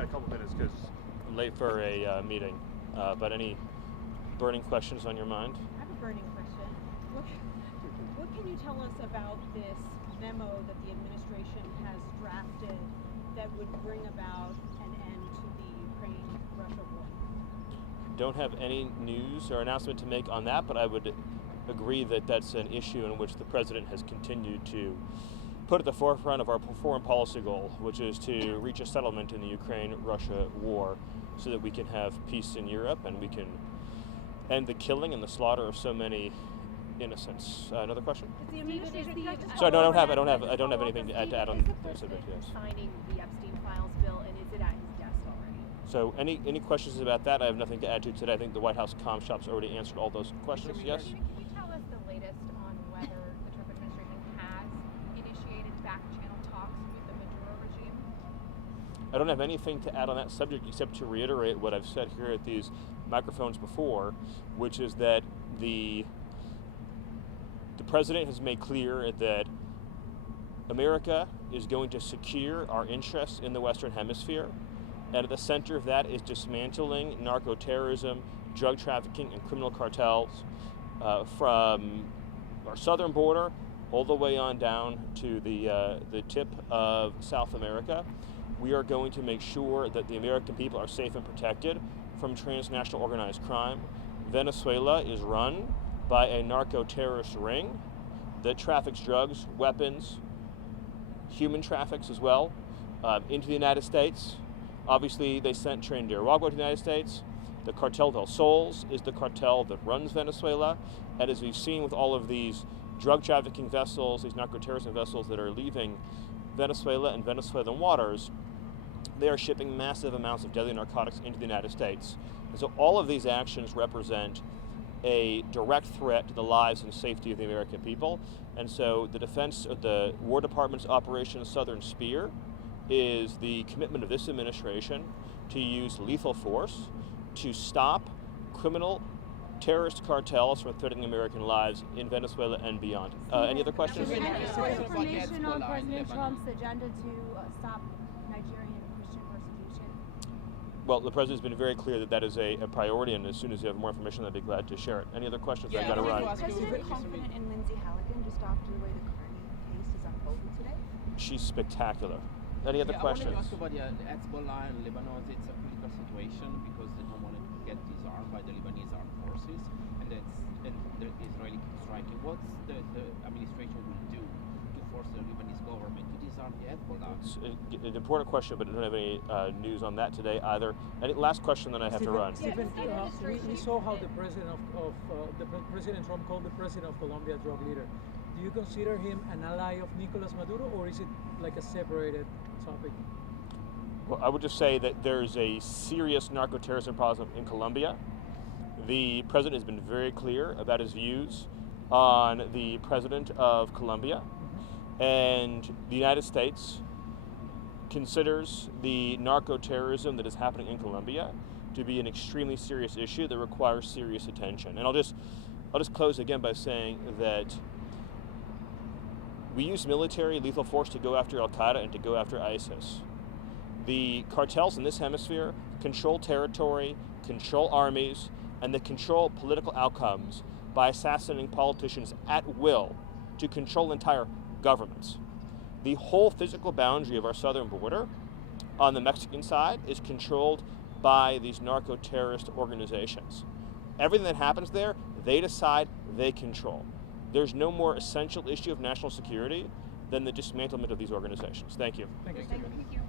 got a couple minutes because I'm late for a meeting. But any burning questions on your mind? I have a burning question. What can you tell us about this memo that the administration has drafted that would bring about an end to the Ukraine-Russia war? Don't have any news or announcement to make on that, but I would agree that that's an issue in which the president has continued to put at the forefront of our foreign policy goal, which is to reach a settlement in the Ukraine-Russia war so that we can have peace in Europe and we can end the killing and the slaughter of so many innocents. Another question? So I don't have anything to add on the subject. Yes. Signing the Epstein files bill, and is it at his desk already? So any questions about that? I have nothing to add to today. I think the White House comm shop's already answered all those questions. Yes. Can you tell us the latest on whether the Trump administration has initiated back-channel talks with the Maduro regime? I don't have anything to add on that subject except to reiterate what I've said here at these microphones before, which is that the president has made clear that America is going to secure our interests in the Western Hemisphere, and at the center of that is dismantling narco-terrorism, drug trafficking, and criminal cartels from our southern border all the way on down to the tip of South America. We are going to make sure that the American people are safe and protected from transnational organized crime. Venezuela is run by a narco-terrorist ring that traffics drugs, weapons, human traffics as well, into the United States. Obviously, they sent Trinidad to the United States. The Cartel del Soles is the cartel that runs Venezuela. And as we've seen with all of these drug trafficking vessels, these narco-terrorism vessels that are leaving Venezuela and Venezuelan waters, they are shipping massive amounts of deadly narcotics into the United States. And so all of these actions represent a direct threat to the lives and safety of the American people. And so the War Department's Operation Southern Spear is the commitment of this administration to use lethal force to stop criminal terrorist cartels from threatening American lives in Venezuela and beyond. Any other questions? Any information on President Trump's agenda to stop Nigerian Christian persecution? Well, the president's been very clear that that is a priority, and as soon as you have more information, I'd be glad to share it. Any other questions? I've got to run. Is President confident in Lindsay Halligan just after the way the Carney case is unfolding today? She's spectacular. Any other questions? I wanted to ask about Hezbollah and Lebanon. It's a critical situation because they don't want to get disarmed by the Lebanese armed forces, and the Israeli keep striking. What's the administration will do to force the Lebanese government to disarm the Hezbollah? It's an important question, but I don't have any news on that today either. Any last question, then I have to run. Stephen, we saw how the president President Trump called the president of Colombia a drug leader. Do you consider him an ally of Nicolas Maduro, or is it like a separated topic? Well, I would just say that there's a serious narco-terrorism problem in Colombia. The president has been very clear about his views on the president of Colombia, and the United States considers the narco-terrorism that is happening in Colombia to be an extremely serious issue that requires serious attention. And I'll just close again by saying that we use military lethal force to go after Al-Qaeda and to go after ISIS. The cartels in this hemisphere control territory, control armies, and they control political outcomes by assassinating politicians at will to control entire governments. The whole physical boundary of our southern border on the Mexican side is controlled by these narco-terrorist organizations. Everything that happens there, they decide, they control. There's no more essential issue of national security than the dismantlement of these organizations. Thank you. Thank you. Thank you.